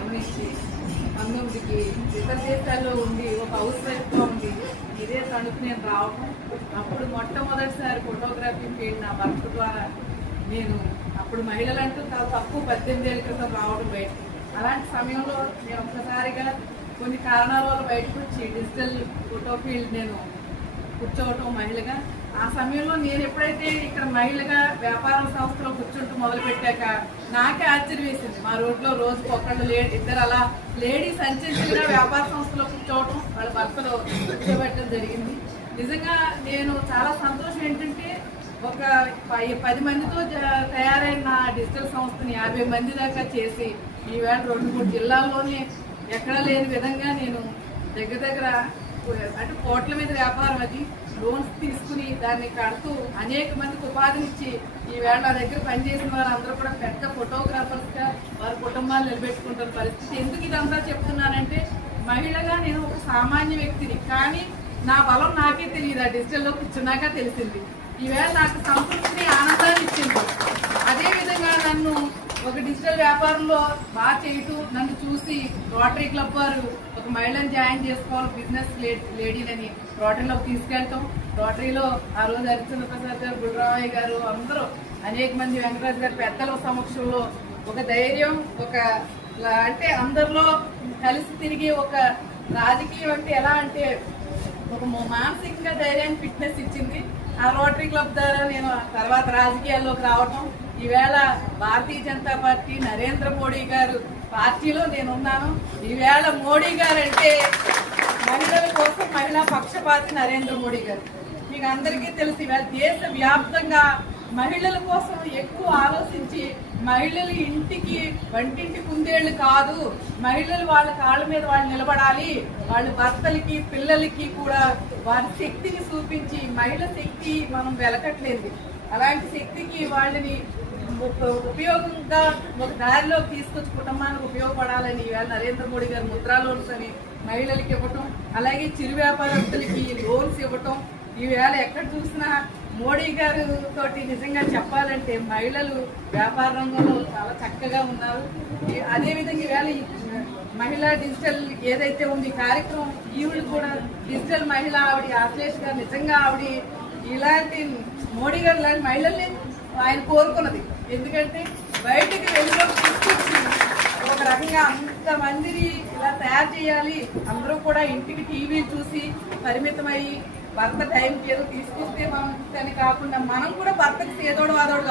జన్మనిచ్చి 19కి ఇతర దేశాల్లో ఉండి ఒక హౌస్ వైఫ్గా ఉండి ఇదే తణుకు నేను రావటం, అప్పుడు మొట్టమొదటిసారి ఫోటోగ్రఫీ ఫీల్డ్ నా భర్త ద్వారా నేను అప్పుడు మహిళలంటూ చాలా తక్కువ 18 ఏళ్ళ క్రితం రావడం బయట. అలాంటి సమయంలో నేను ఒక్కసారిగా కొన్ని కారణాల వల్ల బయటకు వచ్చి డిజిటల్ ఫోటో ఫీల్డ్ నేను కూర్చోవటం మహిళగా. ఆ సమయంలో నేను ఎప్పుడైతే ఇక్కడ మహిళగా వ్యాపార సంస్థలో కూర్చుంటూ మొదలుపెట్టాక నాకే ఆశ్చర్యం వేసింది. మా రోడ్లో రోజుకు ఒకళ్ళు ఇద్దరు అలా లేడీస్ అంచెంచులుగా వ్యాపార సంస్థలో కూర్చోవటం, వాళ్ళ భర్తలో కూర్చోబెట్టడం జరిగింది. నిజంగా నేను చాలా సంతోషం ఏంటంటే ఒక 10 మందితో తయారైన నా డిజిటల్ సంస్థని 50 మంది దాకా చేసి ఈవేళ 2-3 జిల్లాల్లోనే ఎక్కడా లేని విధంగా నేను దగ్గర అంటే కోట్ల మీద వ్యాపారం, అది లోన్స్ తీసుకుని దాన్ని కడుతూ అనేక మందికి ఉపాధినిచ్చి ఈవేళ నా దగ్గర పనిచేసిన వాళ్ళందరూ కూడా పెద్ద ఫోటోగ్రాఫర్స్గా వారి కుటుంబాలు నిలబెట్టుకుంటున్న పరిస్థితి. ఎందుకు ఇదంతా చెప్తున్నానంటే మహిళగా నేను ఒక సామాన్య వ్యక్తిని, కానీ నా బలం నాకే తెలియదు. ఆ డిజిటల్లో కూర్చున్నాక తెలిసింది. ఈవేళ నాకు సంతృప్తిని, ఆనందాన్ని ఇచ్చింది. అదేవిధంగా నన్ను ఒక డిజిటల్ వ్యాపారంలో బాగా చేయటూ నన్ను చూసి రోటరీ క్లబ్ వారు ఒక మహిళను జాయిన్ చేసుకోవాలి బిజినెస్ లేడీలని రోటరీలోకి తీసుకెళ్ళటం, రోటరీలో ఆ రోజు హరిచంద్ర ప్రసాద్ గారు, గురురామయ్య గారు అందరూ అనేక మంది వెంకటరాజు గారి పెద్దల సమక్షంలో ఒక ధైర్యం, ఒక అంటే అందరిలో కలిసి తిరిగి ఒక రాజకీయం అంటే ఎలా అంటే ఒక మానసికంగా ధైర్యాన్ని, ఫిట్నెస్ ఇచ్చింది. ఆ రోటరీ క్లబ్ ద్వారా నేను తర్వాత రాజకీయాల్లోకి రావటం, ఈవేళ భారతీయ జనతా పార్టీ నరేంద్ర మోడీ గారు పార్టీలో నేనున్నాను. ఈవేళ మోడీ గారు అంటే మహిళల కోసం మహిళా పక్షపాతి నరేంద్ర మోడీ గారు. మీకు అందరికీ తెలిసి ఈవేళ దేశ వ్యాప్తంగా మహిళల కోసం ఎక్కువ ఆలోచించి మహిళలు ఇంటికి వంటింటి కుందేళ్లు కాదు, మహిళలు వాళ్ళ కాళ్ళ మీద వాళ్ళు నిలబడాలి, వాళ్ళ భర్తలకి పిల్లలకి కూడా వారి శక్తిని చూపించి, మహిళ శక్తి మనం వెలకట్లేదు, అలాంటి శక్తికి వాళ్ళని ఉపయోగంగా ఒక దారిలో తీసుకొచ్చి కుటుంబానికి ఉపయోగపడాలని ఇవాళ నరేంద్ర మోడీ గారు ముద్రా లోన్స్ అని మహిళలకి ఇవ్వటం, అలాగే చిరు వ్యాపారస్తులకి లోన్స్ ఇవ్వటం. ఈవేళ ఎక్కడ చూసినా మోడీ గారు తోటి నిజంగా చెప్పాలంటే మహిళలు వ్యాపార రంగంలో చాలా చక్కగా ఉన్నారు. అదేవిధంగా ఈవేళ మహిళా డిజిటల్ ఏదైతే ఉంది కార్యక్రమం, ఈవిడ కూడా డిజిటల్ మహిళ ఆవిడ అఖిలేష్ గారు నిజంగా ఆవిడ ఇలాంటి మోడీ గారు ఇలాంటి మహిళల్ని ఆయన కోరుకున్నది. ఎందుకంటే బయటికి వెలుగులోకి తీసుకొచ్చి ఒక రకంగా అంతమందిని ఇలా తయారు చేయాలి, అందరూ కూడా ఇంటికి టీవీ చూసి పరిమితమై భర్త టైంకి ఏదో తీసుకొస్తే మనం కాకుండా మనం కూడా భర్తకి ఏదోడు వాదోడు